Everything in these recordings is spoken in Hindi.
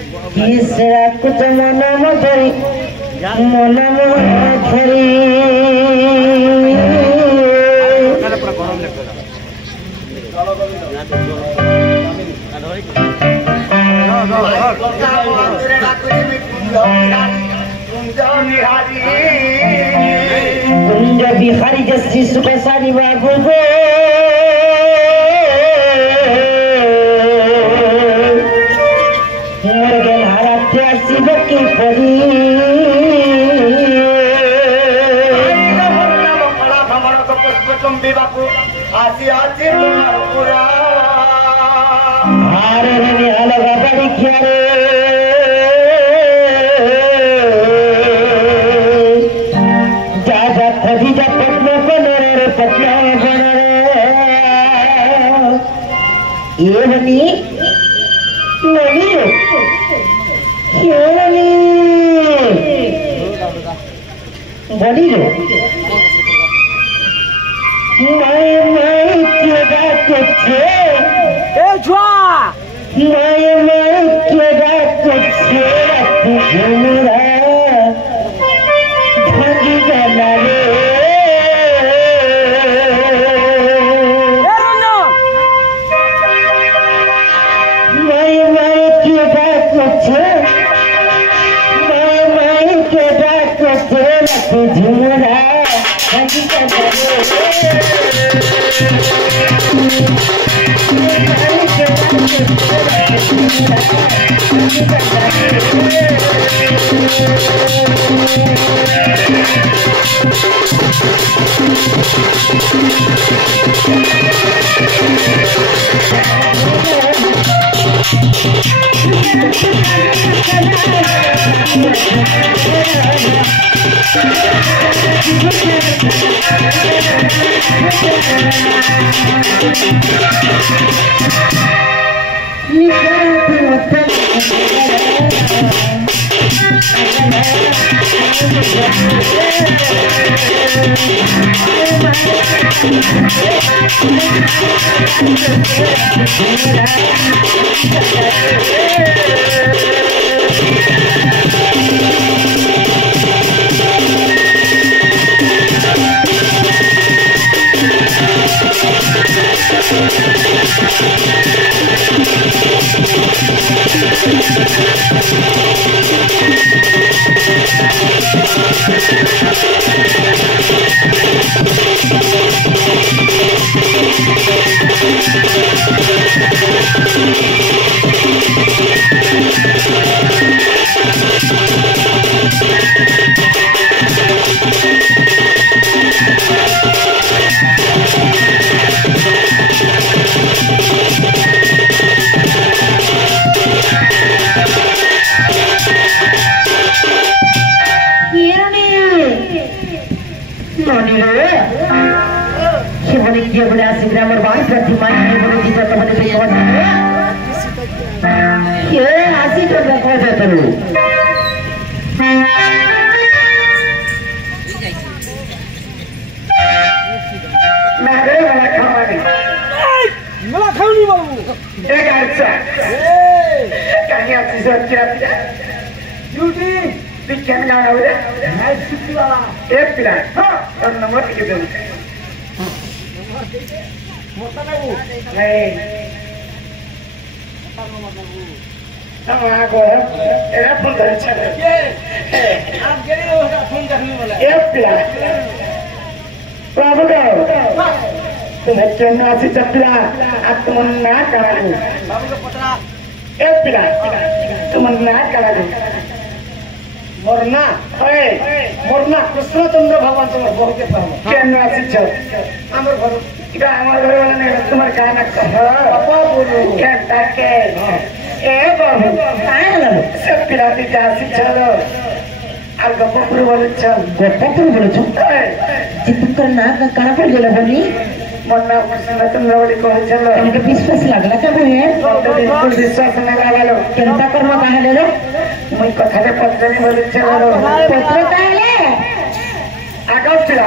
किसरा कुछ मन मधुरी मन मधुरी कुंज बिहारी जैसी सुबह सारी बाबू गो की परी हारे रे अलग बड़ी क्या रे जा जा खदी जा पटना को रे पटना ये बनी नहीं बड़ी लो मैं तेरा कुछ मैं तेरा कुछ मेरा भागी जाना रे झुमरा भागी जाना मोरना कृष्णचंद्र भगवान तुम्हारे बहुत तुम्हारे गाना सब पिलाती আর গপ্পপুর বলেছেন গপ্পপুর বলেছেন চিত্তকর না কারা পড়ে গেল বলি মন্না কৃষ্ণচন্দ্র বলি করেছিল আমাকে বিশ্বাস লাগলা কেমন বিলকুল বিশ্বাস না লাগালো কেনটা কর্ম তাহলে রে মই কথাটা পত্রে বলেছিল পত্র তাহলে আগাউছিলা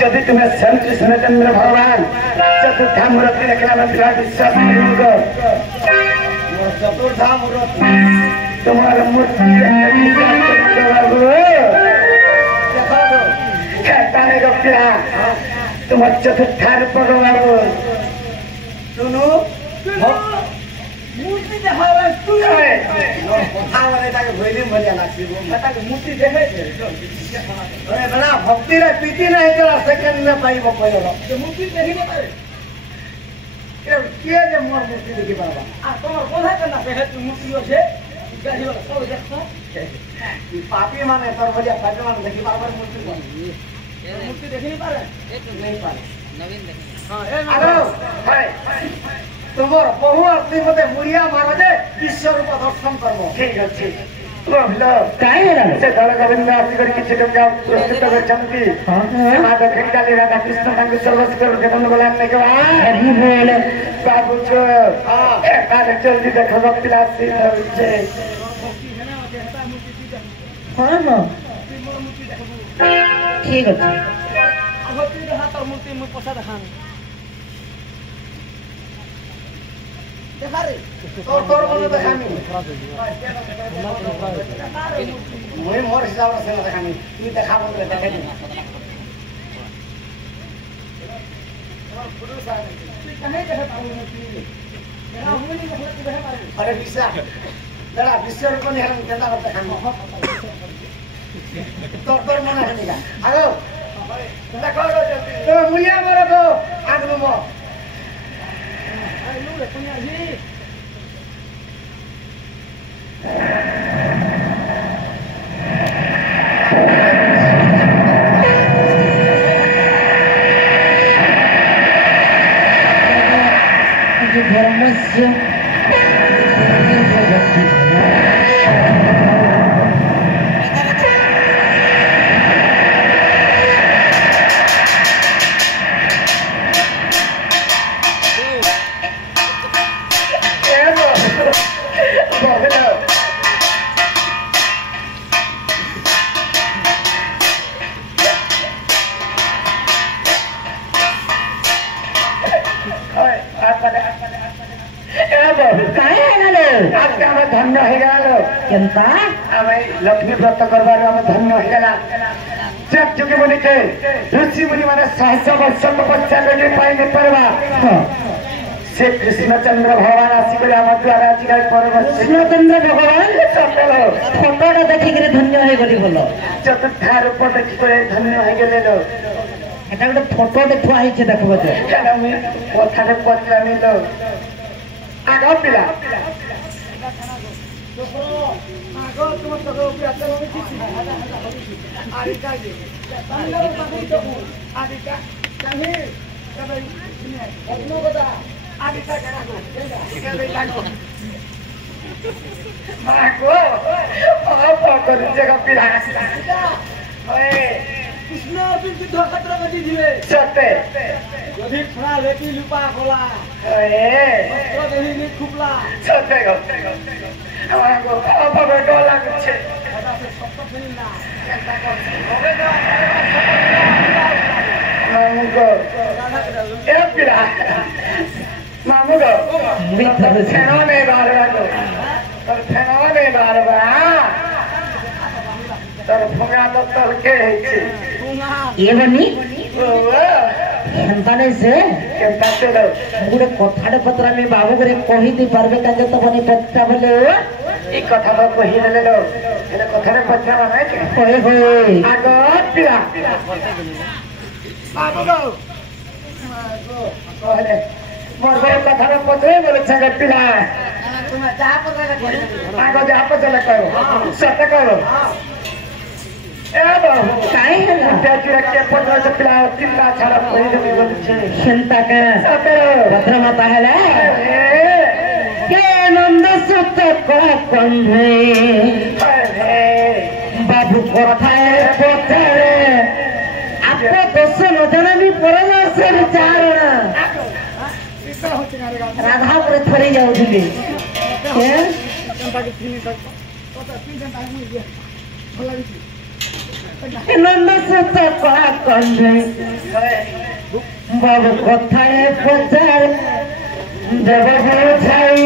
যদি তুমি শ্রী কৃষ্ণচন্দ্র ভগবান চতুর্থা মূর্তি দেখলা না বিশ্বাস করো চতুর্থা মূর্তি तुम्हारा मूर्ति कहताने को पिला तुम चतुर्थार पर बाबू सुनो मूर्ति देखावा तू কথা বলে তাকে ভইলে মজা লাগছে তাকে मूर्ति देखे अरे बड़ा भक्ति रे पीती नहीं तो सेकंड में पाइब पहिलो तो मूर्ति देखि न पारे के जे मोर मूर्ति देखि बाबा आ तोर कोना करना से तू मूर्ति होसे गाड़ी वाला सब देखो ई पापी माने तोर भलिया पापी माने देखि बाबा मूर्ति कोन मूर्ति देखि नहीं पारे नहीं पारे नवीन देख हां ए हेलो हाय तुमर बहु आरती मते मुड़िया मारो जे ईश्वर रूप दर्शन करबो ठीक अछि बोलो काय होला से धर गोविंद आरती करी किछ गंगा प्रस्तुत करछंती हां माता खंडाली राधा कृष्ण संग सर्वस कर जगन बोला ने के हरि बोल बाबू जो हां ए काले जल्दी देखो भक्तिला सी होइछे हां न ठीक अछि भक्ति हाथ मूर्ति में पसा देखान देखा रे तोर बोल देखानी मैं मोर हिसाब से देखानी तू देखा बोल देखे नहीं पुरुष आ कहीं देखे पाऊ मेरा हुई नहीं देखे तू देखे पारे अरे विश्वा लड़ा विश्व को नहीं हम केता कर देखानी तोर मन है निका आगो देखो तो मुलिया मारो तो आगो मो आई लो रे पुनिया जी जो धर्मस्य धन्य होगा लक्ष्मी व्रत करवार धन्य होगा जब चुके मुनि के ऋषि मुनि माने सहस्र वर्ष तपस्या करने पाई नहीं परवा से कृष्णचंद्र भगवान आसिक आम द्वारा कृष्णचंद्र भगवान फोटोटा देखिक धन्य हो गली बोल चतुर्था रूप देखिक धन्य हो गले लो एटा गोटे फोटो देखुआ है देखो कथा पचानी लो आग पिला कृष्ण अर्जुन युद्ध क्षेत्र में जीवे सत्य यदि थोड़ा लेकी लुपा खोला ए तो देही नि खुपला सत्य गो हमरा को अब डोला छे दादा से सत्य सुनी ना केता को होबे तो मामू को ए पिला मामू को मित्र सेना में बारवा को और सेना में बारवा तर फंगा तो तल के है ये बनी केनता नहीं से केनता से लो गुडे कथाडे पत्रा में बाबू करे कहि दे परबे काजे तो बनी पत्ता बोले ई कथा तो कहि देले लो एले कथाडे पत्रा ना के होय होय आगो पिला बाबू गो कहले मोर बरे कथाडे पत्रे बोले छगे पिला तुम जा पत्रा आगो जा पत्रा करो सत्य करो काय के पत्र से पिला चिंता छाड़ा पहिले भी बोलछे चिंता का भद्र माता हैला के नंद सुत को कंधे बाबू कथाए पथरे आपको दोष न जनानी परला से विचारण राधा पर थरी जाउथिले के चिंता के थी तो चिंता नहीं दिया भला नंद सुत को कंधे बाबू कथाए पथरे देव छाई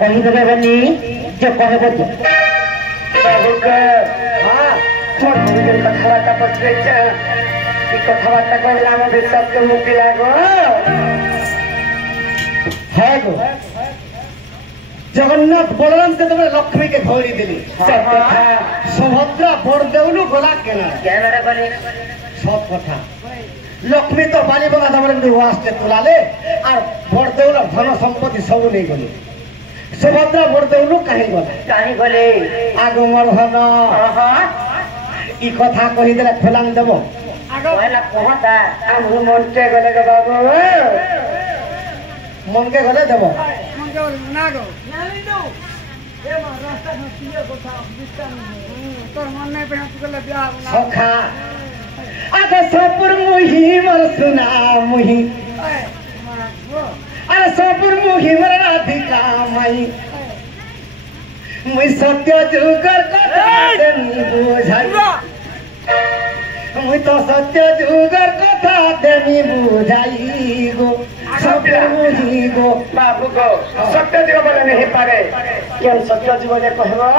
कहीदेवे बोली जो कहब कथबार्ता पचर कथबार्ता कहला आम विश्वास के मुक्ति लागो है गो जगन्नाथ बलराम से लक्ष्मी के घोड़ी दिली सुभद्रा बड़देवलू गला केना सब कथा लक्ष्मी तो बाली बगा दबरे वास्ते तुलाले और बड़देवल धन संपत्ति सब नहीं गले सुभद्रा बड़देवलू कहीं गले आगो मोर धन ई कथा कही देला फलांग देव कहला कहता हम मन के गले के बाबू मन के गले देव ना गो ए मां रास्ता नसिए कथा विस्तार तोर मन नहीं पे हम गले ब्याह बना सखा आगे सपुर मुही मर सुना मुही अरे सपुर मुही मर राधिका माई मुई सत्य जुगर कथा देनी बुझाई मुई तो सत्य जुगर कथा देनी बुझाई गो सपुर मुही गो बाबू गो सत्य जुग बोले नहीं पारे केन सत्य जुग ने कहबो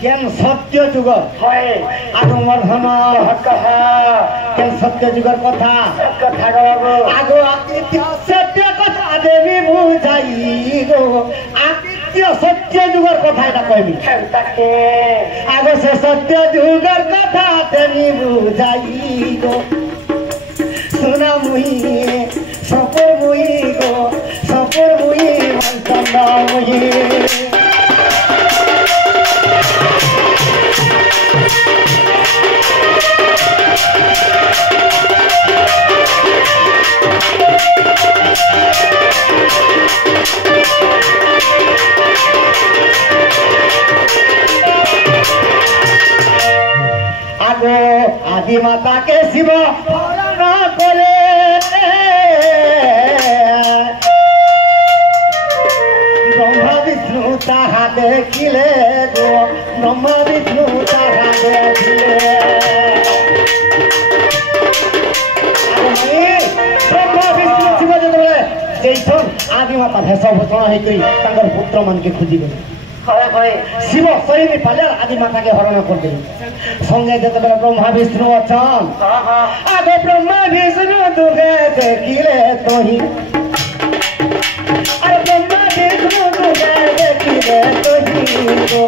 केन सत्य जुग है आगो मर्धन कहा केन सत्य जुगर कथा कथा गो आगो आदित्य सत्य कथा देवी बुझाई गो आदित्य सत्य जुगर कथा এটা কইবি তাকে आगो से सत्य जुगर कथा देवी बुझाई गो सुना मुही सपुर मुही गो सपुर मुही चंदा मुही आगो आदि माता के शिव ना बोले ब्रह्मा विष्णु ताहा देखिले गो ब्रह्मा विष्णु ताहा देखिले ब्रह्मा विष्णु शिव जैसन आदि माता भेष भूषण होकर पुत्र मन के खोजी गले शिव स्वयं पाले आदि माता के हरण कर दे संगे जत ब्रह्मा विष्णु अछन आगे ब्रह्मा विष्णु दुगे देखिले तोही अरे ब्रह्मा विष्णु दुगे देखिले तोही गो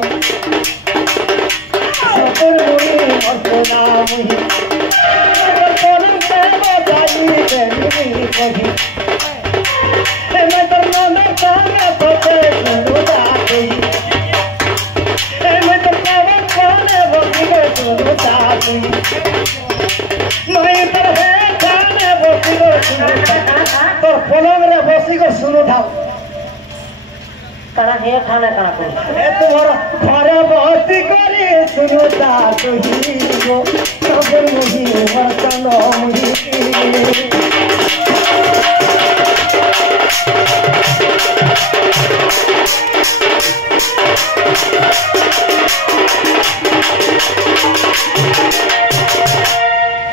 सपुर मुही मर्दना मुही तोरन से बजाई देवी कही ए मैं तरना न ताने पते सुनुदा गई तो पलंग रे बसी को सुनो था तारा हे खाना करा को ए तुम्हारा घरे बसी करे सुनो ता तुही गो सब मुही मरतन मुही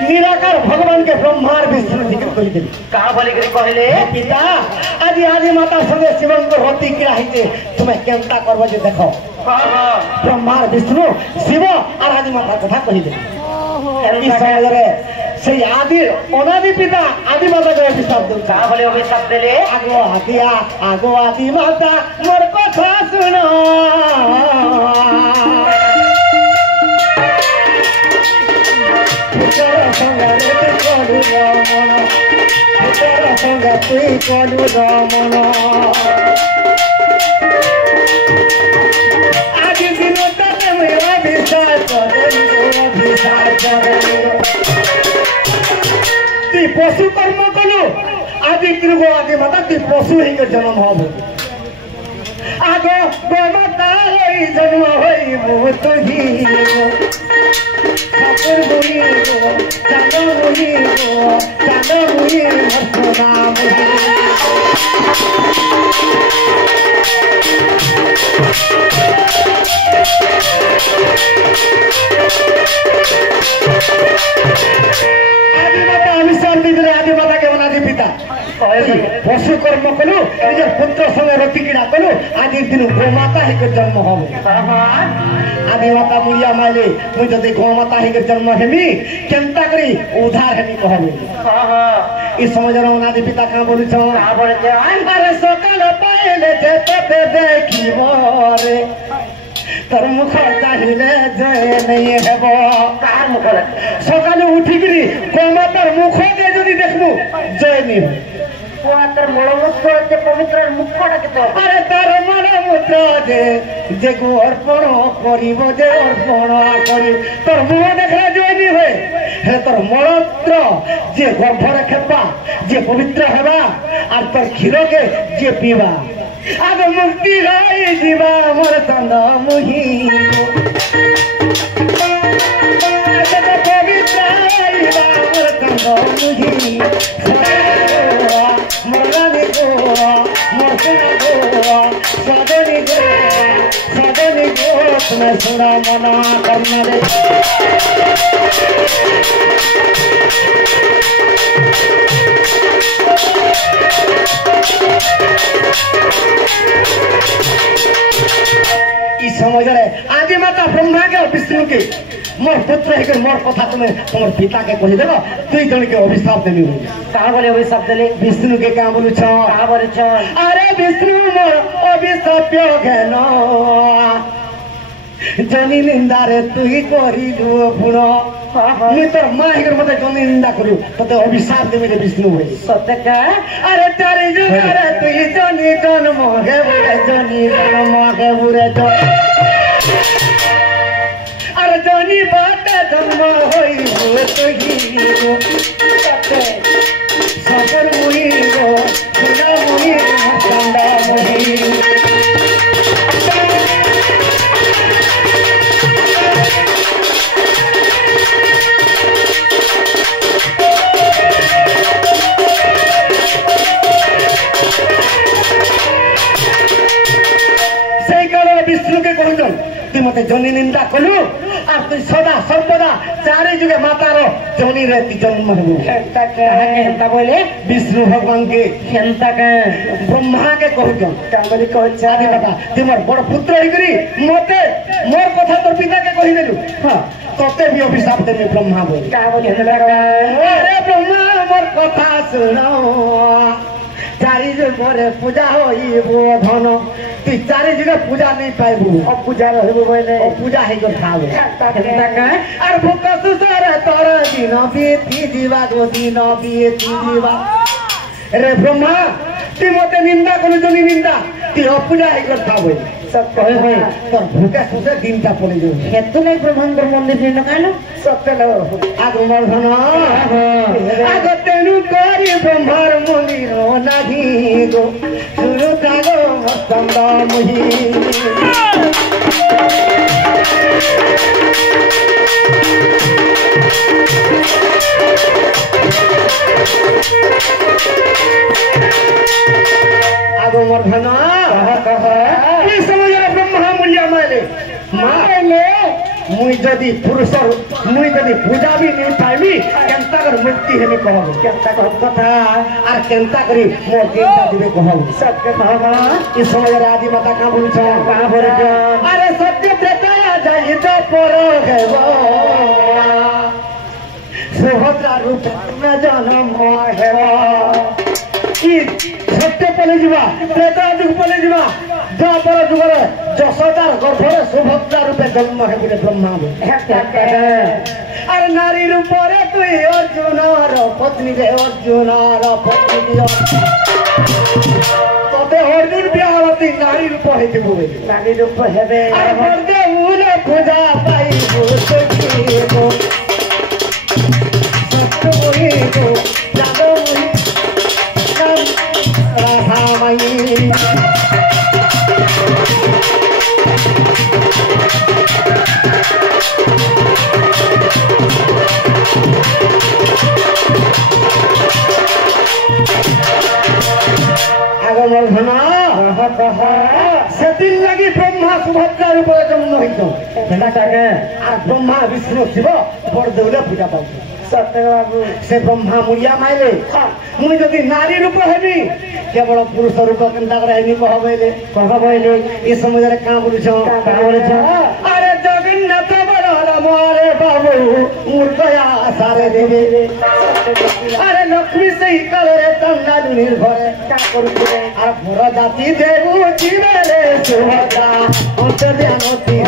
निराकार भगवान के ब्रह्मार विष्णु जिक्र कर दे कहा बोले करी कहले पिता आज आदि माता संगे शिवन को होती किरा हिते तुम्हें केनता करबो जे देखो ब्रह्मार विष्णु शिव और आदि माता कथा कहि दे ई सागरे से आदि अनादि पिता आदि माता के अभिशाप दे कहा बोले अभिशाप देले आगो आदि माता मोर कथा सुनो आज दिन मेरा विचार पशु कर्म कलु आदि कृग आदि माता ती पशु ही जन्म हब आगो गोमाता जन्म होई मुत ही ठाकुर मुही गो चांद मुही हर्षना मुही आदि माता अभिशाप दी आदि माता के बना दी पिता पशु कर्म कलु निज पुत्र संगे रति क्रीड़ा कलु आदि दिन गोमाता होकर जन्म हम आदि माता मुड़िया माइले मुझे जदि गोमाता होकर जन्म हेमी केनता करी उधार हेमी कहबे इस समय अनादि पिता क्या बोलु अरे सकाल पाइले जेते देखिबो रे तोर मुख चाहिए जय नहीं हेब सकाल उठिकी गोमातार मुख दे जदि देखबू जय नहीं तार मलमूत्र पवित्र मुखटा केते अरे तार मलमूत्र जे को अर्पण करिब जे अर्पण करि तोर मुह देखला जय नहीं होए हे तोर मलमूत्र जे गर्भरे खेपा जे पवित्र हेबा आर तोर क्षीर के जे पीबा आग मुक्ति गाई जीवा मोर तंद मुही पवित्र मोर तंद मुही मोरानी गो मोरसना गो सदनी गो तुम्हें सुना मना करना रे इस समय आदि माता ब्रह्मा के विष्णु के मोर पुत्र है मोर कथा तुम्हें तुम पिता के कही देव दुई जन के अभिशाप देवी कहा बोले अभिशाप देले विष्णु के क्या बोलू अरे विष्णु मोर अभिशाप्य घेन जनी निंदा रे तुई करी गुण मुई तोर माँ हिकर मते जनी निंदा करू तते अभिशाप देवे विष्णु होई सत्य का अरे तारी जुगारे तुई जनी जन्म हे बुरे जनी जन्म हे बुरे अरे जनी बाटे जन्म होई हो तुही गो सत्य सबर मुई गो गुना मुई चंदा मुई विष्णु के कहून तु मत जनी निंदा कलु और तु सदा सर्वदा चारे जुगे मातार जनी रे जन्म हेबु हेंता बोले विष्णु भगवान के हेंता के ब्रह्मा के कहून कांगली कह चारी बाबा तुमर बड़ पुत्र होई करी मते मोर कथा तोर पिता के कहि देलु हां तते भी अभिशाप देबे ब्रह्मा बोले का बोले अरे ब्रह्मा मोर कथा सुनो चारि जुगे पूजा होई धन तु चारि जुगे पूजा नहीं पाइबू अब पूजा रहबो बोले पूजा है जो खाबो और भूख सुसर तोर दिन बीती जीवा गो दिन बीती जीवा रे ब्रह्मा तु मते निंदा कोन जनी निंदा तु पूजा है जो खाबो सब कहे होय तोर भूख सुसर दिनटा पड़े जो हेतु नहीं ब्रह्मांड मंदिर ने लगालो सत्य लो आग मोर धन आग तेनु करी ब्रह्मार मंदिर नाही गो सुरु तागो मस्तंदा मुही आगो मोर धन ये समय ब्रह्मा मुलिया माले माले मुई जदि पुरुष मुई जदि पूजा भी नहीं पाइबी केनता कर मुक्ति हेमे कहबो केनता कर कथा आर केनता करी मोर केनता दिबे कहबो सत्य कहबा इस समय आदि माता का बोलु छ का बोले अरे सत्य देता जाई तो पर हेबो सुभद्रा रूप में जन्म हेबो ई सत्य पले जीवा त्रेता जुग पले जीवा द्वापर जुगरे जशोदार गर्भरे सुभद्रा रूपे जन्म है बोले ब्रह्मा अरे नारी रूपरे तुई अर्जुनर पत्नी रे अर्जुनर पत्नी तते अर्जुन बिहारती नारी रूप हेते बोले नारी रूप हेबे अरे बर्दे उले पूजा पाई बोलतो सत्य बोली को जादो राधा माई से दिन लगी ब्रह्मा सुभद्रा रूप जन्म होइतो ब्रह्मा विष्णु शिव बड़ देउले पूजा पाउ सत्य बाबू से ब्रह्मा मुड़िया माइले मुई जदि नारी रूप हेबी केवल पुरुष रूप केनता करे हेबी कहबैले ए समय रे का बोलछ अरे जगन्नाथ बड़ा मोरे बाबू मूर्खया सारे देवे अरे लक्ष्मी सही कलरे चंदा निर्भर का करूछे आ पुरा जाति देवु जीवे रे सुभद्रा अंत ध्यानती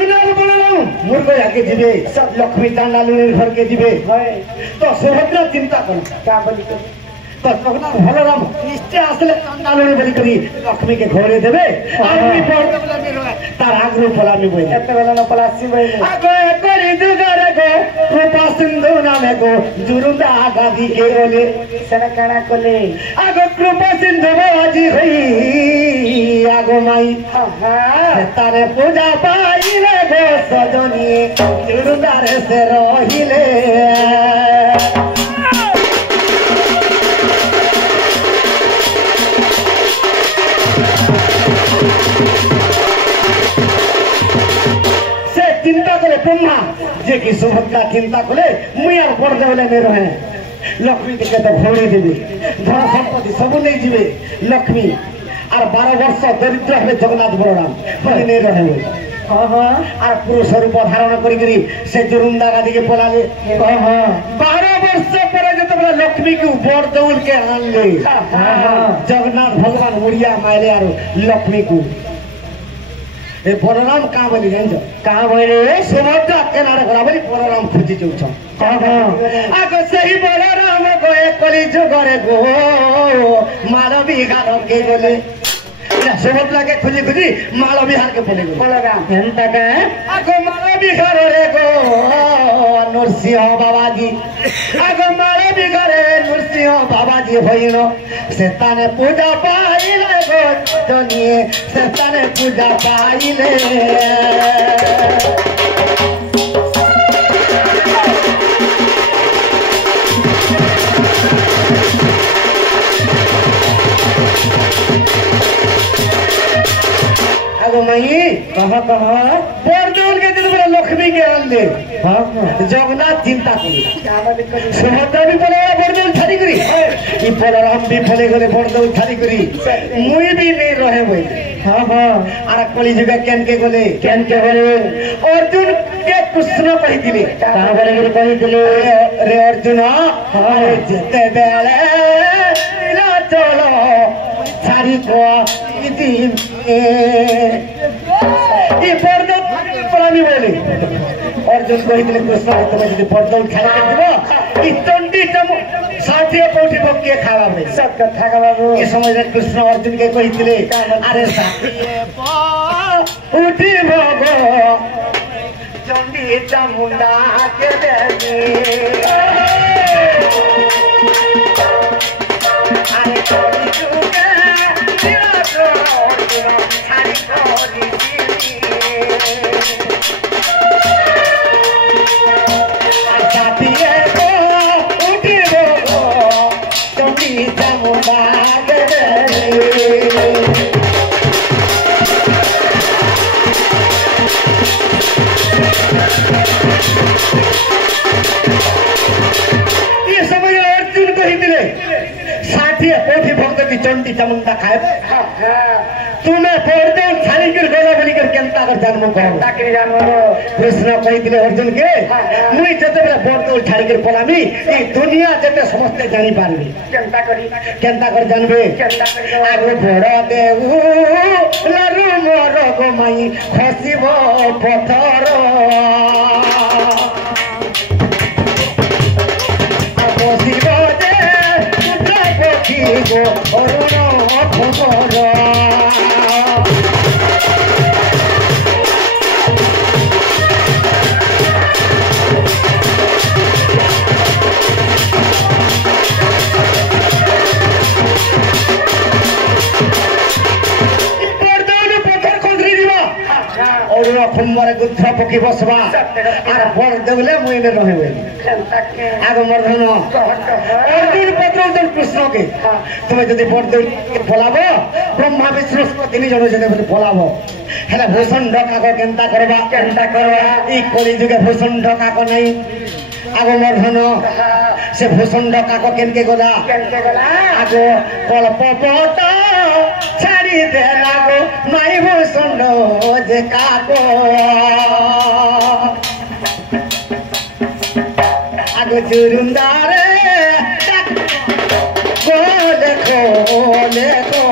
मूर्ख जाके जीवे सब लक्ष्मी चांडालू घर के जीवे तो सुभद्रा चिंता कर क्या बोली तो भलराम निश्चय आसले चांडालू बोली करी लक्ष्मी के घरे देवे तार आग्रह फलामी बोले एते बेला न पलासी बोले आगो करी दुगारे गो रूपा सिंधु नामे गो जुरुंदा गादी के बोले सना काना कोले आगो कृपा सिंधु बाजी भई आगो माई तारे पूजा पाइले गो सजनी जुरुंदा रे से रहिले चिंता करे ब्रह्मा जे की सुभद्रा चिंता करे मुई और पड़ देले में रहे लक्ष्मी के तो भौरी देवी धन संपत्ति सब नहीं जीवे लक्ष्मी और 12 वर्ष दरिद्र है जगन्नाथ बलराम पहले नहीं रहे और पुरुष रूप धारण करी से जुरुंदा गादी के पलाले 12 वर्ष पर जब लक्ष्मी के ऊपर दौड़ के आनले जगन्नाथ भगवान मुड़िया माइले और लक्ष्मी को ए बलराम का बोली जान का बोले सुभद्रा केनारे गला बोली बलराम खुजी जाउछ आगो सही बलराम को एक कली जुगरे गो मालवी गार के बोले सुभद्रा के खुजी खुजी मालवी हार के बोले बलराम एंता का आगो मालवी गार रे गो नरसिंह बाबाजी आगो मालवी गारे नरसिंह बाबाजी भइनो सेताने पूजा पाइले गो जनिए सेताने पूजा पाइले आगो मई कहा बरदौल के दिन बड़ा लक्ष्मी के आनले जगन्नाथ चिंता करी सुभद्रा भी बोले बरदौल छाड़ी करी ई बलराम भी फले गले बरदौल छाड़ी करी मुई भी नहीं रहे बोले आर कली जगह केन के बोले अर्जुन के कृष्ण कहि दिले का बोले कहि दिले रे अर्जुन अरे जते बेले ला चलो छाड़ी को इति ये बरदौल पलानी बोले अर्जुन कहि दिले कृष्ण तुम यदि बरदौल छाड़ी के देबो ई चंडी तम 60 कोटी बक्के खावा में सब कथा का बाबू ये समझ रे कृष्ण अर्जुन के कहि दिले अरे साथिए पा उठी भगो चंडी चामुंडा के देवी अरे कोई जुगे तेरा तो छाड़ी कोरी साथिए को उठी भगो चंडी चामुंडा के देवी ये समझ अर्जुन कहि दिले 60 कोटी भक्त की चंडी चामुंडा खाए तुम्हें बरदौल छाड़ी कर गला बोली कर केनता कर जन्म केनता कर जन्म कृष्ण कहि दिले अर्जुन के मुई जते बेला बरदौल छाड़ी कर पलामी ई दुनिया जते समस्त जानि पारबी केनता कर जानबे आगो बड़ देऊ लरु मोर गो माई खसिबो पथर बसिबो जे पुत्रा पक्षी गो अरुण भुवर ଖମ୍ବରେ ଗୁଦ୍ଧ ପକି ବସବା ଆର ବର ଦେବଲେ ମୁଁ ଏନେ ରହିବେ ଆଗ ମୋର ଧନ ଅର୍ଜୁନ ପଚାରୁଛନ୍ କୃଷ୍ଣକେ ତୁମେ ଯଦି ବର ଦେଇ ପଲାବ ବ୍ରହ୍ମା ବିଷ୍ଣୁ ତିନି ଜଣ ଜଣେ ବୋଲି ପଲାବ ହେଲେ ଭୂଷଣ ଢକାକ କେନ୍ତା କରିବା ଇ କଳି ଯୁগে ଭୂଷଣ ଢକାକ ନାହିଁ আগ মোর ধন সে ভূষণ্ড কাক কেনকে গলা আগ কল্পপত ছাড়ি দে লাগো নাই ভূষণ্ড যে কাক আগ জুরুন্দারে লেখো লেখো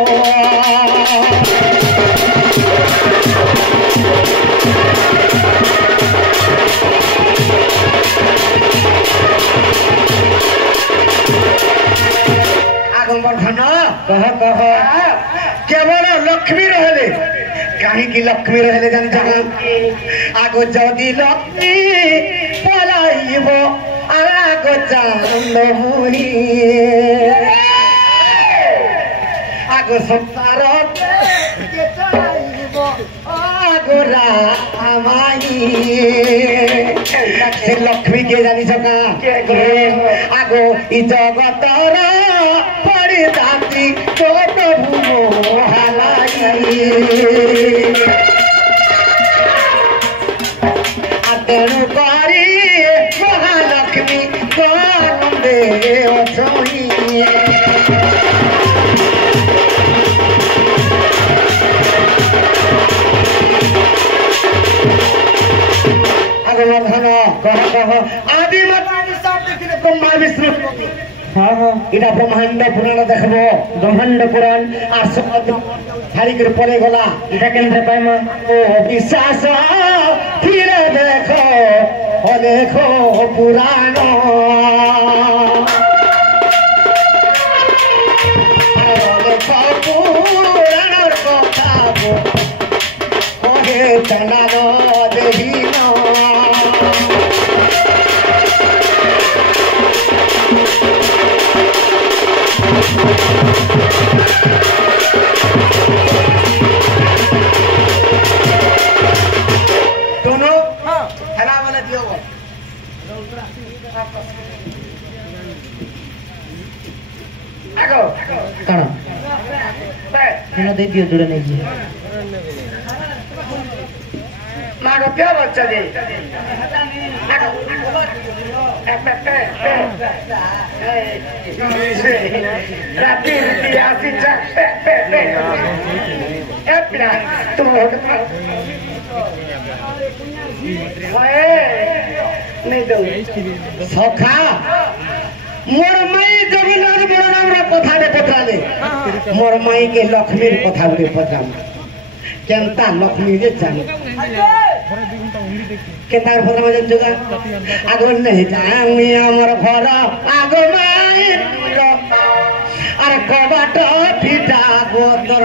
কেবল লক্ষ্মী রহলে কাহিকি লক্ষ্মী রহলে জানিছ আগ যদি লক্ষ্মী পলাইব আগ চান্দ মুহি আগ সংসার আগরা আমাই সে লক্ষ্মী কে জানিছ আগ ই জগতর পরিদাতি তো প্রভু হালাই তেণু করি মহালক্ষ্মী গন্ধে অছই ধন কহ কহ আদি ব্রহ্মা বিষ্ণু এটা ব্রহ্মাণ্ড পুরাণ দেখব ব্রহ্মাণ্ড পুরাণ আর ছাড়িকি পরে গলা এটা কেন্দ্রে পাইম ও বিশ্বাস ফিরে দেখো দেখো পুরাণ পুরাণর কথা কহে চন্দান দেহী दोनों हरा वाला दिया हुआ आगो कौन तीनों दे दियो जुड़े नहीं जी माँ को क्या बच्चा दे राती आसी तुम नहीं दो सखा मोर माई जगन्नाथ बलराम कथा दे पत्राले मोर माई के लक्ष्मी कथा दे पत्राले केनता लक्ष्मी जे जाने केनता भरा मजन जगा आगो नहीं जामी हमर घर आगो माई अरे कबाट फिटा गोतर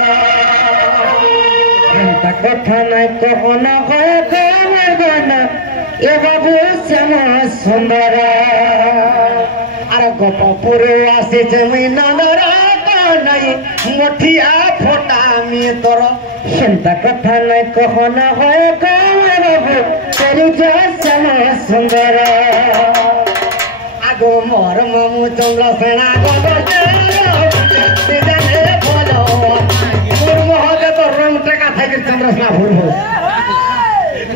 केनता कथा नहीं कहना कहे कमर गना ए बाबू श्याम सुंदर अरे गोपपुर आसे जमी नंदरा नहीं मोठिया फोटा में तोर सेंता कथा नहीं कहना है कमर बाबू तेरी जो श्याम सुंदर आगो मोर मामू चंद्र सेना गोबर जाने बोलो मोर मोहले तो रंग टेका था कि चंद्र सेना भूल हो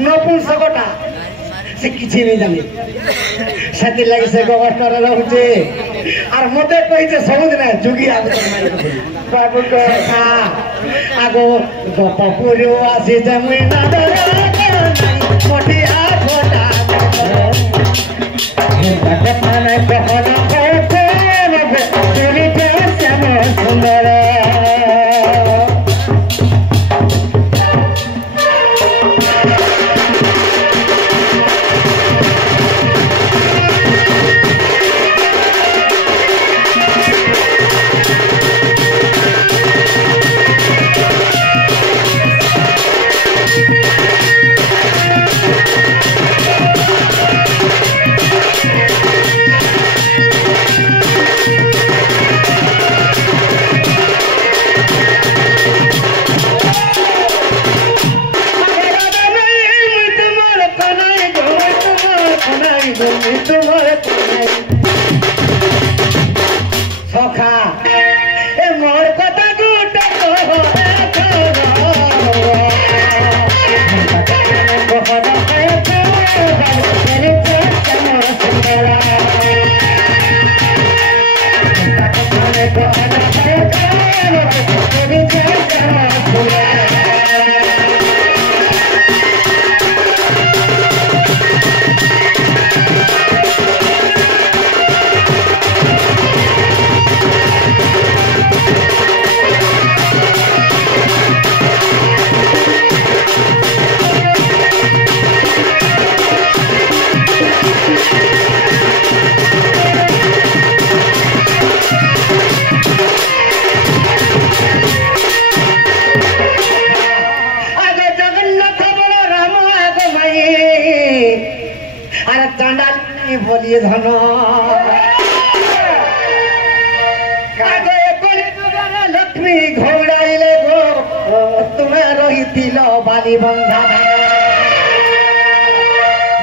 नपुंसकटा से किसी नहीं जाने साथी लगे से गवर्नर रहउचे और मते कहिছে सबुदिन जुगी आगो बाबू को आगो गोपपुर आसी जमी नदर मोटिया फोटा कथा नहीं कहना तेरी श्याम सुंदर তুমি তোমার সখা এ মোর কথা গুটা বলিয়ে ধন লক্ষ্মী ঘৌড়াইলে গো তুমি রহিছিল বালি বন্ধা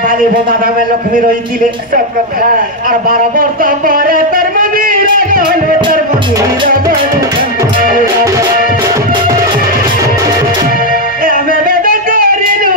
বালি বন্ধা ধামে লক্ষ্মী রহিছিলে সব কথা আর 12 বর্ষ পরে তোর মন্দির গলে তোর মন্দির আমি বেদ করিলু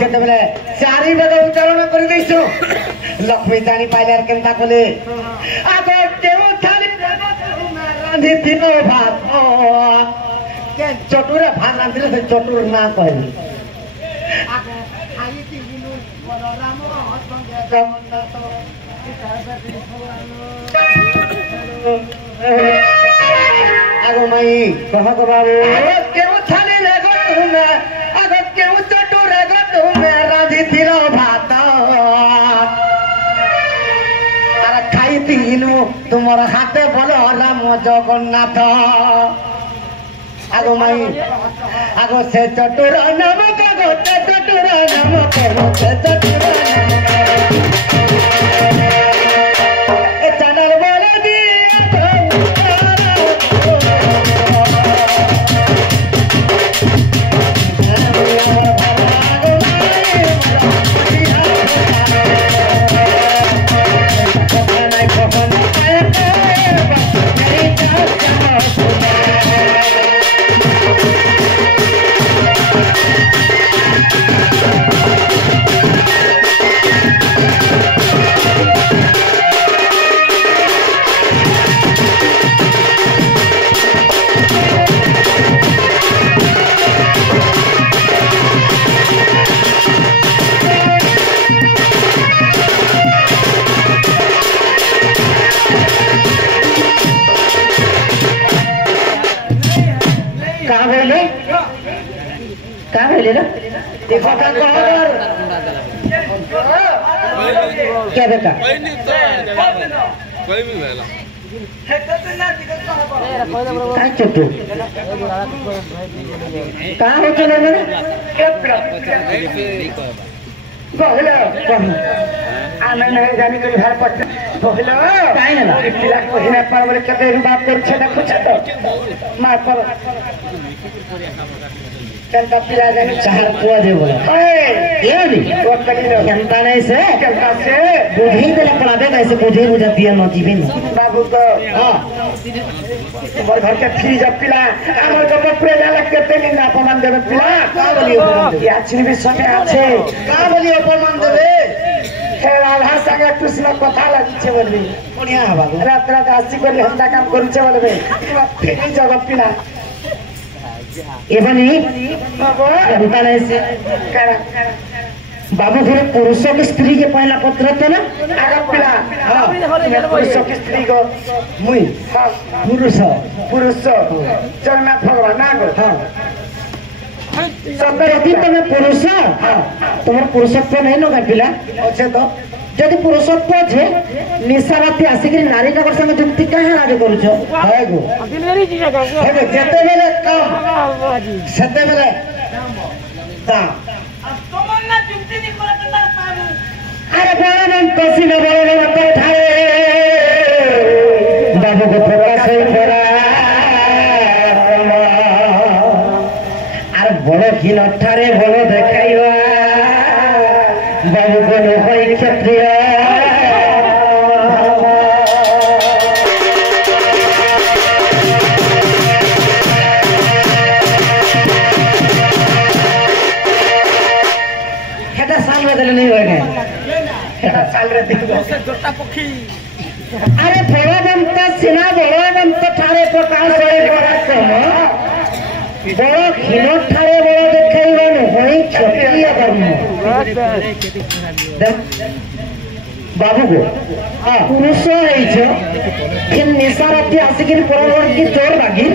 যেতবে চারি বেদ উচ্চারণ করে দিয়েছ লক্ষ্মী জানি পাইলে আর কেনতা কলে আগে কেউ খালি রাঁধি দিল ভাত চটুরে ভাত রাঁধিলে সে চটুর না কহেনি আগো মাই কহ বাবু কেউ ছালি রেগো তুমি আগে কেউ চটু রেগো তুমি রাঁধিছিল ভাত আর খাইতিনু তোমার হাতে বল রাম জগন্নাথ আগো মাই আগো সে চটুর নাম কাগো সে চটুর নাম করো সে চটুর এ চানার বলে দিয়ে देखो क्या बेटा कोई भी वेला काय चट्टू का होतो ना कहला आना नहीं जाने के घर पर কহিল কাই না পিলা কহিনা পারবলে কেতে বাপ করছে দেখুছ তো মা পর কেনটা পিলা জানি চাহার পুয়া দেব এনি ও কলিল কেনটা নাই সে কেনটা সে বুঝি দেলে পড়াবে নাই সে বুঝি বুঝা দিয়ে ন জীবন বাবু তো हां তোমার ঘরকে ফ্রি যা পিলা আমার তো বাপরে জালা কেতে নি না অপমান দেবে পিলা का बोली अपमान ইয়া চিনি সঙ্গে আছে का बोली अपमान देबे হে রাধা সঙ্গে কৃষ্ণ কথা লাগিছে বলবি बढ़िया है बाबू রাত রাত আসি করে হন্তা কাম করছে বলবে ফেরি জগৎ পিলা एबनी বাবু केनटा নাই সে কারা बाबू फिर पुरुष के स्त्री के पहला पत्र तो ना আগা পিলা हां পুরুষ কি স্ত্রী গো मुई पुरुष পুরুষ জগন্নাথ ভগবান না গো हां সবের यदि तुम्हें पुरुष तुम्हार पुरुषत्व नहीं नो पिला আছে তো যদি পুরুষত্ব আছে নিশারাতি আসিকি নারী নগর সঙ্গে যুক্তি কাহে রাজি করছ হয় গো হবে যেতে বেলে কাম সেতে বেলে তা আরে বড় নাম কসি না বড় নাম তো ঠারে বাবু গো প্রকাশ হই পড়া আর বড় কি নঠারে বড় দেখাইবা বাবু কোন হই ক্ষত্রিয় এটা সাল বদলে नहीं होएगा এটা সালরে দেখো अरे थोड़ा दम तो सिना बड़ा दम तो ठारे प्रकाश होई पड़ा कम बड़ा खिनो ठारे बड़ा देखाइबन होई क्षत्रिय धर्म बाबू को पुरुष হইছ कि নিশারাতি আসিকিন পরবর্তী চোর লাগি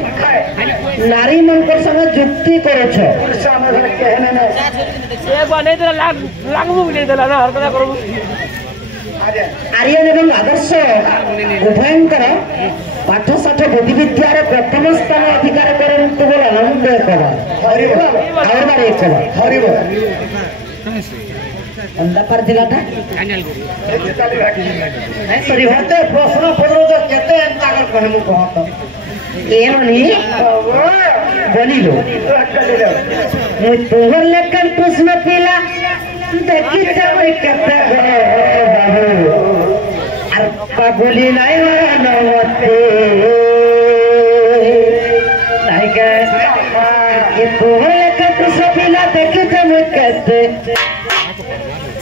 নারী মনকর সঙ্গে যুক্তি করছ পুরুষ আমার ঘরে কেহনে না আরে आर्यन एवं आदर्श उभयंकर पाठ साठ बुद्धिविद्यार प्रथम स्थान अधिकार करंतु बोल आनंद कबा হরি বল और बार एक कबा হরি বল अंधापर जिलाटा এই চালি রাখি सॉरी होते प्रश्न पत्र तो केते अंतागर कहले मु कहत एमनी বাবু बोलिलो রাখলি লো मु तोहर लेखन प्रश्न पिला देखि जावे केते बाबू আর পাগলি নাই নমতে নাইকে ये तोहर लेखन प्रश्न पिला देखि जावे केते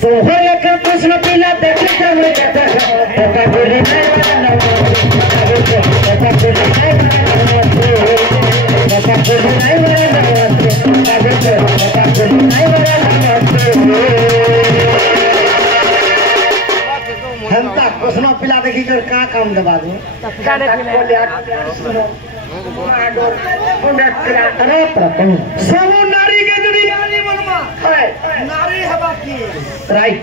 तोहर लेखन प्रश्न पिला देखि जावे केते पागली নাই नमते पागली নাই नमते पागली নাই नमते पागली নাই नमते हमता प्रश्न पिला देखी कर का काम दबा दो अरे प्रभु सब नारी के यदि नारी बनवा नारी हवा की राइट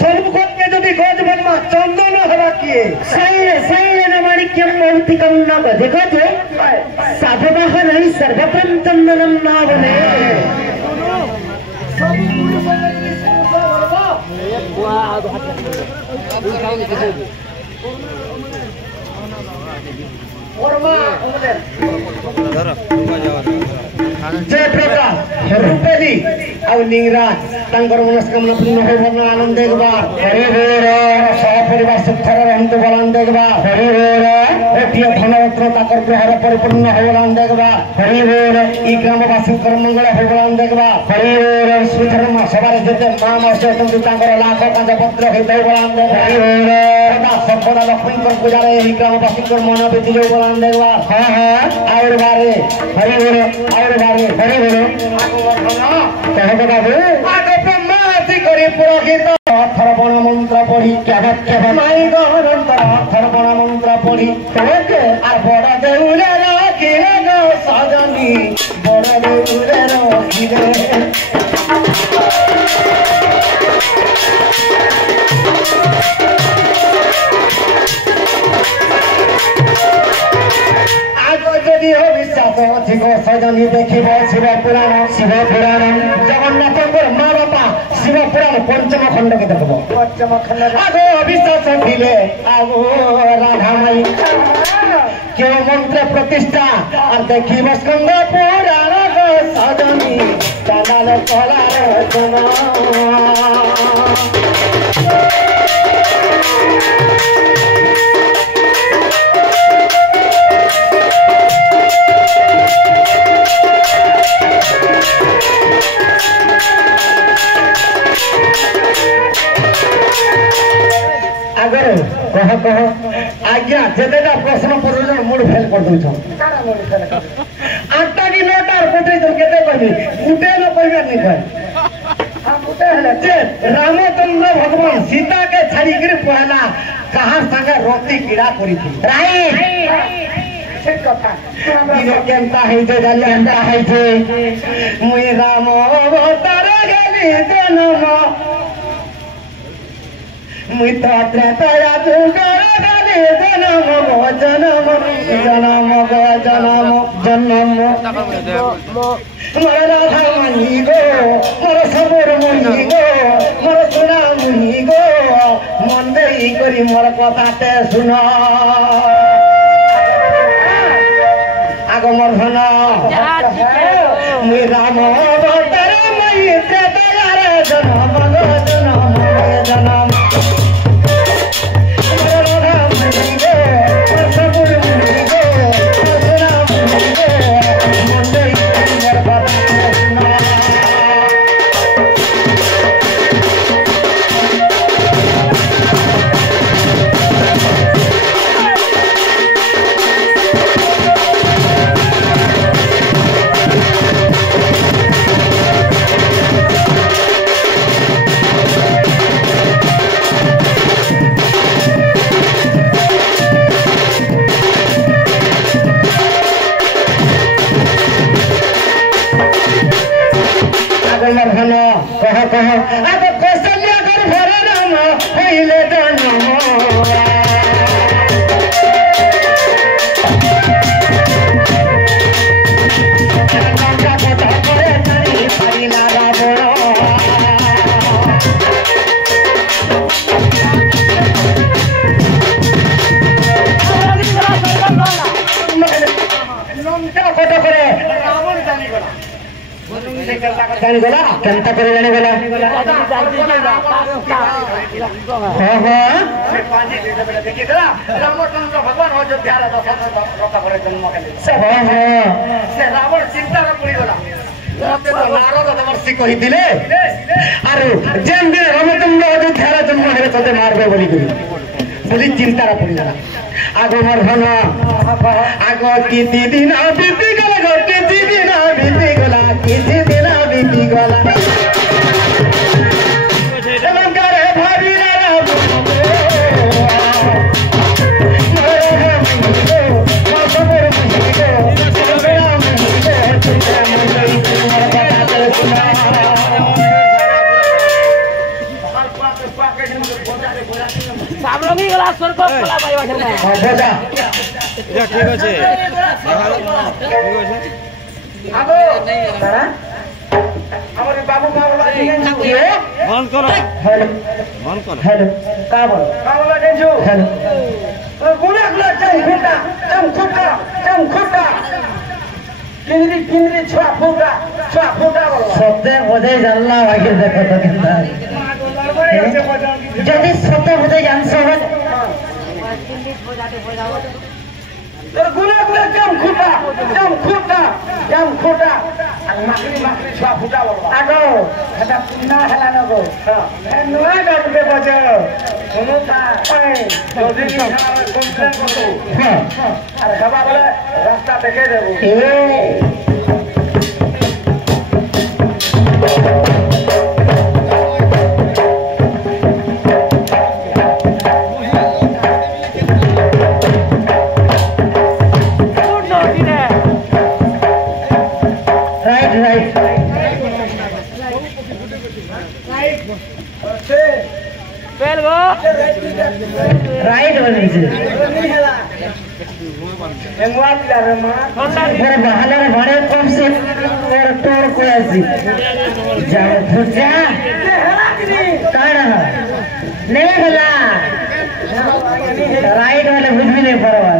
सब गोद में यदि गोद बनवा चंदन हवा की सही न माणिक्यम मौक्तिकम न देखो जो साधवः नहीं सर्वप्रम चंदनम नावने सब पुरुष जय प्रकाश रूपेली ଆଉ ନିଙ୍ଗରାଜ ତାଙ୍କର ମନସ୍କାମନା ପୂର୍ଣ୍ଣ ହୋଇ ବର୍ଣ୍ଣ ଆନନ୍ଦ ଦେଖବା ହରି ବୋର ସହପରିବାର ସୁଖରେ ରହନ୍ତୁ ବଲାନ ଦେଖବା ହରି ବୋର ଗୋଟିଏ ଧନରତ୍ନ ତାଙ୍କର ଗ୍ରହର ପରିପୂର୍ଣ୍ଣ ହୋଇ ବଲାନ ଦେଖବା ହରି ବୋର ଇ ଗ୍ରାମବାସୀଙ୍କର ମଙ୍ଗଳ ହୋଇ ବଲାନ ଦେଖବା ହରି ବୋର ଶ୍ରୀଧର୍ମ ସଭାରେ ଯେତେ ମା ମାଉସୀ ଅଛନ୍ତି ତାଙ୍କର ଲାଖ ପାଞ୍ଚ ପତ୍ର ହୋଇଥାଇ ବଲାନ ଦେଖ ହରି ବୋର ସଦା ସର୍ବଦା ଲକ୍ଷ୍ମୀଙ୍କର ପୂଜାରେ ଏହି ଗ୍ରାମବାସୀଙ୍କର ମନ ବ୍ୟତି ଯୋଉ ବଲାନ ଦେଖବା ହଁ ହଁ ଆଉ ବାରେ ହରି ବୋର ଆଉ ବାରେ ହରି ବୋର कहते बाबू आगे ब्रह्मासी करी पुरोहित अथर्वण मंत्र पढ़ी केवल माई गहनंतर अथर्वण मंत्र पढ़ी कहते आ बड़ देउरे रखिले गो सजनी बड़ देउरे रखिले যদি বিশ্বাস অধিক সজনী দেখিব শিব পুরাণ জগন্নাথଙ୍କର মা বাপা শিবপুরাণ পঞ্চম খণ্ডকে দেখব পঞ্চম খণ্ড আগো অবিশ্বাস দিলে আগো রাধামাই কেউ মন্ত্র প্রতিষ্ঠা আর দেখিব স্কন্দ পুরাণ সজনী চালাল কলার সোনা आगे कह कह आज्ञा जेतेटा प्रश्न पड़े मूड फेल कर दउछ आठटा की नौटा कोटे तो केते कहबी गुटे न कहबे नहीं कह हां गुटे हले जे रामचंद्र भगवान सीता के छाड़ी कर पहला कहां संगे रोटी कीड़ा करी थी राइट ठीक कथा दिने केनता है जे जाली अंडा है जे मुई राम अवतार गेली जन्म मुई तो त्रेतया जुगर गले जन्म गो जन्म जन्म गो जन्म जन्म मोर राधा मही गो मोर सबुर मही गो मोर सुना मही गो मन देई करी मोर कथाते सुन आगो मोर धन मुई राम अवतार मई त्रेतया जन्म गो जन्म जन्म कह कह अब कौशल्या कर भर राम पहले जन्म लंका कथा करे तारी हरि लागा बोलो लंका कथा करे रावण जानी गला जानी गला केनता करे जानी गला हां हां से पानी दे बेटा देखि दला रामचंद्र भगवान अयोध्या रा दशरथ रका करे जन्म केले सब हां से रावण चिंता रा पड़ी गला मते तो नारद दवर्षी कहि दिले आरो जेन दिन रामचंद्र अयोध्या रा जन्म हेरे तते मारबे बोली चिंता रा पड़ी गला आगो मोर धन आगो किति दिन बीती गला गो किति दिन बीती गला किति दिन बीती गला लंकारे भाभी ना राम साबरंगी गला स्वर्ग पला पाइबा छै ना बोजा ये ठीक আছে ठीक আছে आगो तारा हमरे बाबू मावला दिगन के बंद करो हेलो बंद करो हेलो का बोल मावला देजो हेलो गुना गुना चम खुटा किंद्री छुआ फुटा बोल सत्य बोझे जानला आगे देखो तो किंदा जदी सत्य बोझे जान सब तर गुना चम खुटा माकड़ी छुआ फुटा बोल आगो हटा ना हला न गो हां नुआ डाट के बजे सुनुता जदी नि खाना कंप्लेन करतो हां अरे हवा बोले रास्ता देखे देबो राइट बने से नहीं हला एंगवा पिला रे मां मेरे बहाना रे बड़े कम से और तोर को ऐसी जाओ फुटा नहीं होला राइट वाले कुछ भी नहीं पड़वा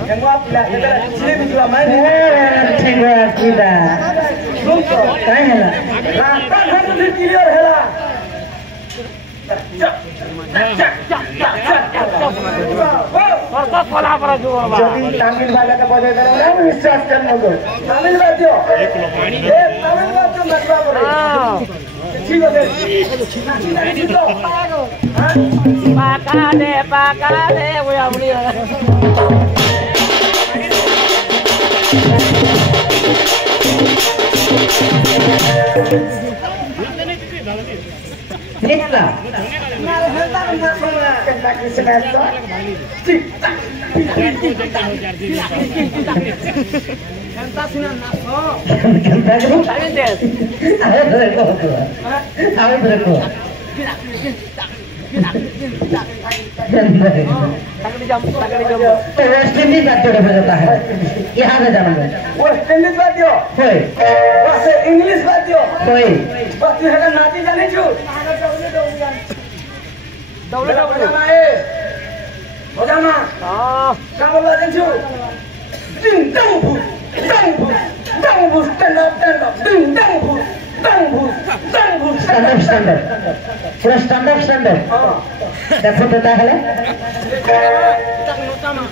ठेंगुआ पुला इधर चिले बिजुआ मैं ठेंगुआ पुला काहे होला रास्ता घर से क्लियर हैला सरका खोला पर जो बाबा যদি তামিল ভাষাটা বজায় করে না বিশ্বাস করেন না তামিল বাদ্য তামিল বাদ্য নাচবা বলে ঠিক আছে পাকা দে ওই আমনি Nitla. Kena kisah Kanta sinan naso. Kanta ko. Saben deh. Ayo berko. Takli jam. तो वेस्ट इंडीज बात हो जाता है यहाँ से जाना है वेस्ट इंडीज बात हो कोई बस इंग्लिश बात हो कोई बस तू है नाची जाने छु दौले माए बजामा हां का बोलवा दे छु डिंग डंग भू स्टैंड अप डिंग डंग भू स्टैंड अप पूरा स्टैंड अप हां देखो तो क्या है tak utama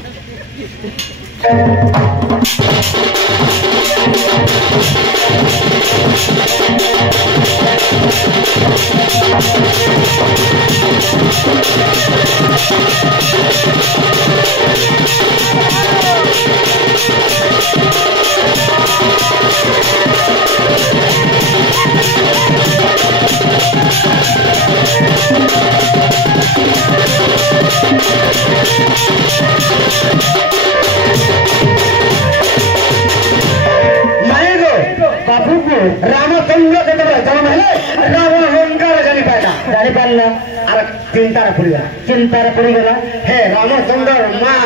रामचंद्र के तरह जन्म है रावण लंका जानी पाता जानी पालना अरे चिंता रे पड़ी गला हे रामचंद्र मां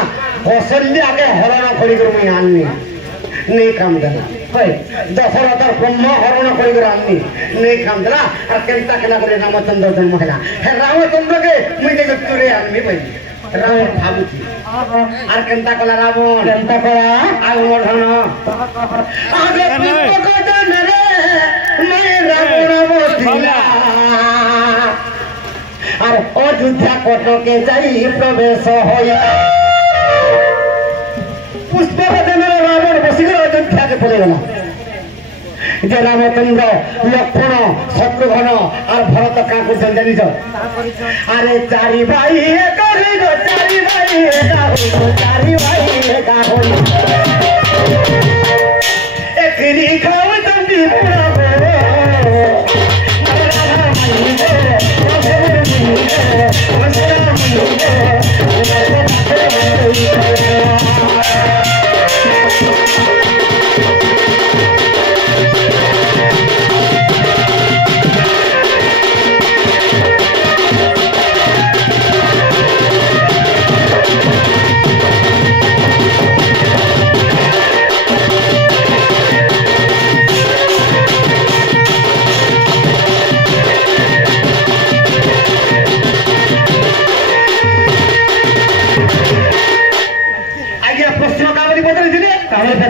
कौशल्या के हरण करी कर मैं आननी नहीं काम देना होय दशरथ ब्रह्म हरण करी कर आननी नहीं काम देला और केंता केला करे रामचंद्र जन्म हैला हे रामचंद्र के मुई के तुरे आननी भाई रावण भाबुची আর কেনতা কলা রাবণ কেনতা কলা আগমর ধন আগে পুষ্পক জানরে মই রাবণ বধিলা আর অযোধ্যা কটকে যাই প্রবেশ হইয়া পুষ্পক জানরে রাবণ বসি গেল অযোধ্যাকে পড়ে গেল যে রামচন্দ্র লক্ষ্মণ শত্রুঘ্ন আর ভরত কা করছেন জানিছ আরে চারি ভাই একা হইল চারি ভাই একা হইল চারি ভাই একা হইল একরি খাও তন্দি পুরাব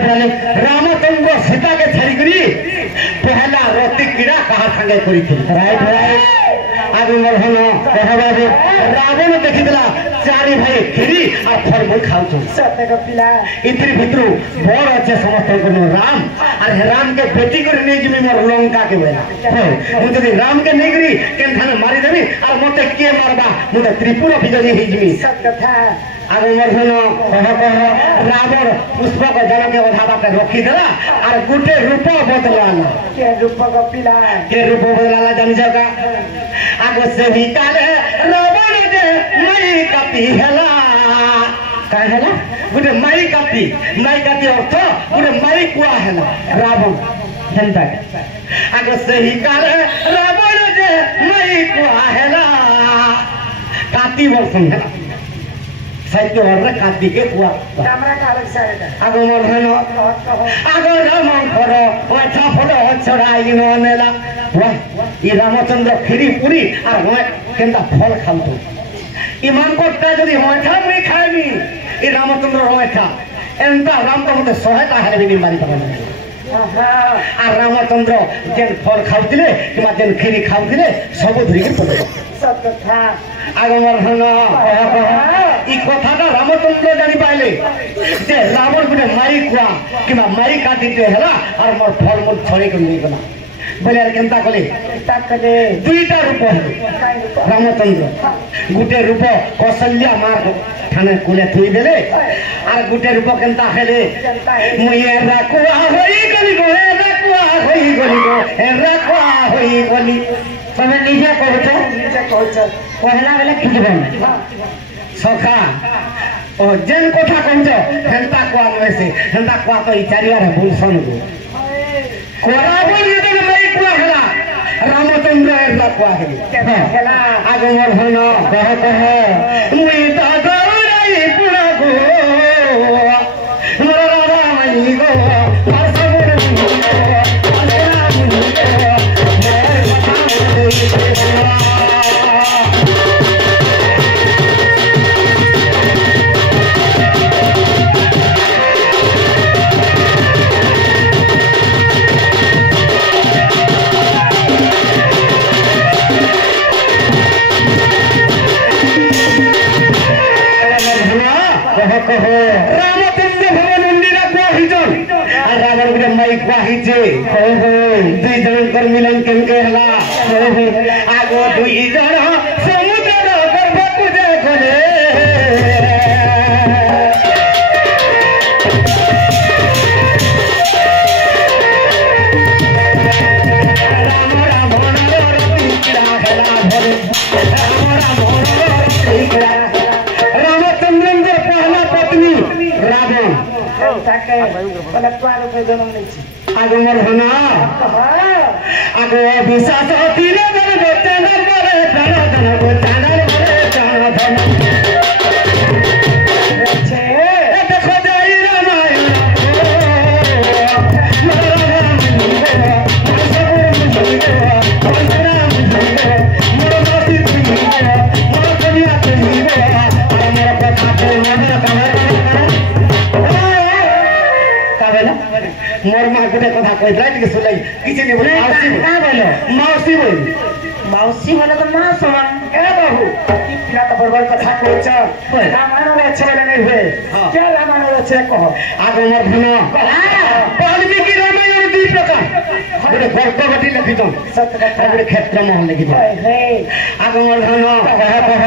रामचंद्र सीता के छाड़ी करी पहला रति कीड़ा कहा संगे करी थी राइट आगे मरहन कहबा जे रावण देखितला चारि भाई खिरी आ फल मुई खाउ सत्य का पिला इतरी भितरु बड़ अच्छे समस्त को राम और राम के बेटी कर नै जिमी मोर लंका के बेला मु जदी राम के नै करी केन थाने मारी देबी और मते के मारबा मु त्रिपुर बिजली हे जिमी सत्य था आगे मरहन कह रावण पुष्पक जल के अधा बाटे रखी देला और गुटे रूप बदला के रूप का पिला के रूप बदला जानि जगा आगो से भी काले रावण दे मई कापी हेला का हेला गुटे मई कापी अर्थ गुटे मई कुआ हेला रावण जनता आगो से ही काले रावण दे मई कुआ हेला काती वर्षन हेला साहित्य वर्ग कार्तिक कुआ कैमरा का अलग साइड आगो मरहन आगो राम करो ओठा फोटो छड़ाई न नेला वाह ये रामचंद्र खीरी पूरी और मैं केंता फल खाऊ ईमान कोटा जदि होठा मुई खाइबी ये रामचंद्र होठा एंता राम तो मते सहायता हेले भी मारी पकड़ आ रामचंद्र जेन फल खाउथिले किमा जेन खीरी खाउथिले सब धरि के पड़े सब कथा आगमर हन ई कथाटा रामचंद्र जानि पाइले जे रावण गुटे मारी कुआ किमा मारी काटी दे हला और मोर फल मोर छड़ी के नहीं बना बोले केंता कले दुईटा रूप रामचंद्र गुटे रूप कौशल्या मार थाने कुले थुई देले और गुटे रूप केंता हेले मुये राकुआ होई गली गो हे राकुआ होई गली गो हे राकुआ होई गली तमे निजे कहछ कहला बेला खिजबन सखा ओ जेन कथा कहछ हेंता कोआ नसे हेंता कोआ तो ई चारियार भूल सन गो कोराबो ये तो मेरी कुआ हला रामचंद्र एला कुआ हला आगे मोर हनो कह मुई ता गौराई पुरा गो मोर रामाई गो परसबुर गो असरा गो मेर कथा दे रामचंद्र भवन मंदिर हिजन रावण गुटे माई हिजे दुई जन कर मिलन केनके हला आगो दुई जन समुद्र गर्भ पूजा करे राम रावण रति किरा हला भरे राम रावण रति किरा रामचंद्र पहला पत्नी रावण आगमर होना आगो विश्वास तीरे धन चंदन करे धन धन को चंदन करे चंदन धन छे देखो जाई रामायण मोर मां गुटे कथा कहि रात के सुलाई किछि नै बोले मौसी का बोलो मौसी बोल मौसी वाला तो मां समान ए बाबू की पिला तो बरबर कथा कहछ रामायण रे छे नै हुए क्या रामायण रे छे कहो आगे मोर भनो वाल्मीकि रामायण दी प्रकार गुटे गर्भवती लिखि दो सत्य कथा गुटे क्षेत्र महल लिखि दो आगे मोर भनो कह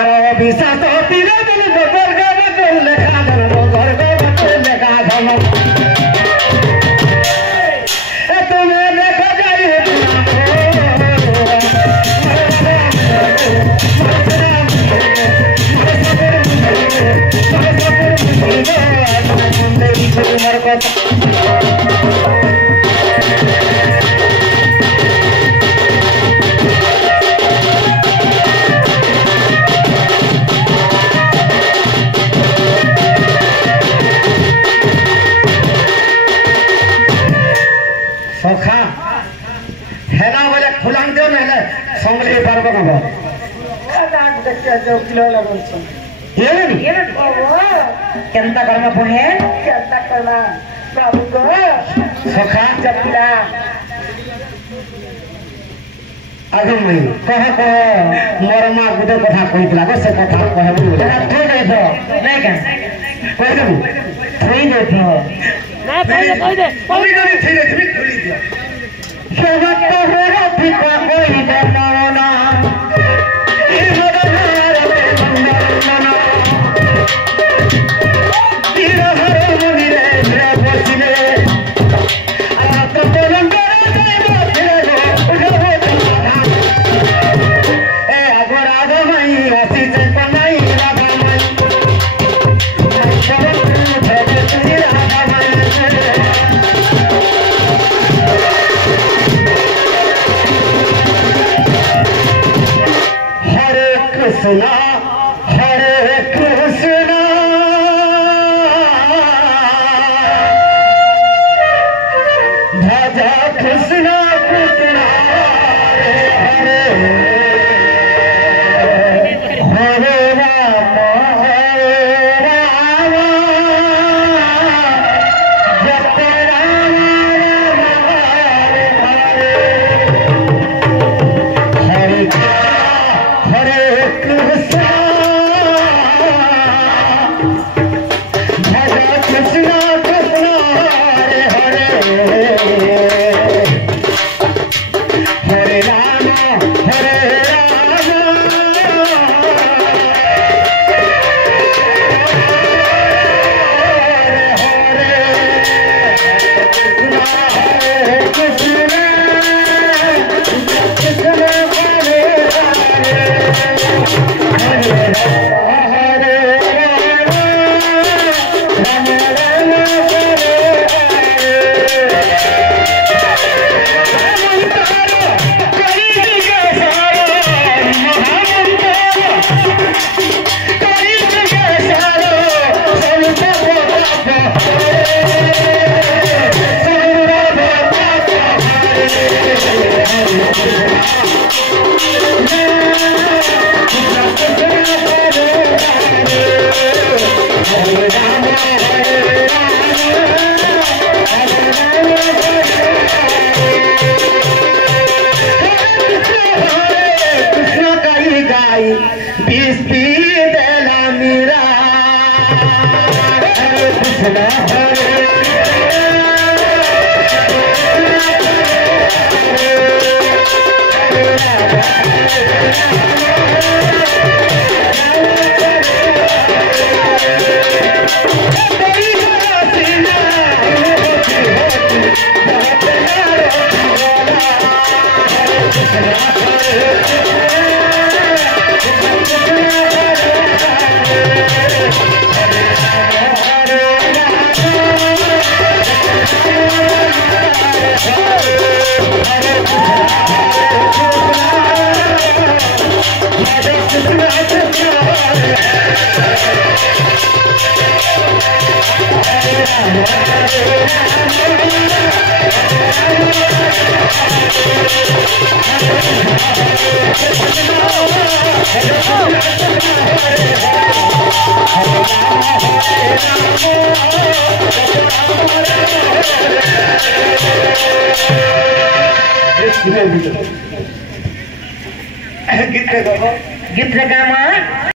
अरे विश्वास तीरे दिन गर्भवती लेखा धन गर्भवती लेखा धन सखा हेना बोले खुलांग दे ना संगले पारबो ना कादा देखिया जो किलो लगन छ ये केंता करना पड़े केंता करना बाबू को सखा जपला आगे मैं कह मोर मां गुटे कथा कहितला से कथा कहबो बोले थोई दे दो नहीं का कह दे थोई दे दो ना कह दे कोई नहीं थी रे थी खोली दिया जगत तो हो रही का कोई डरना ई मदनार में बंदना ई हर मुनि रे रे बसिले आ तो बोलन करे दे मोरे उठो ए अगोरा दो मई हसी से कमाई राधा मई सब भेजे तेरी राधा मई कृष्णा हरे कृष्णा भज कृष्णा कृष्णा गीत गामा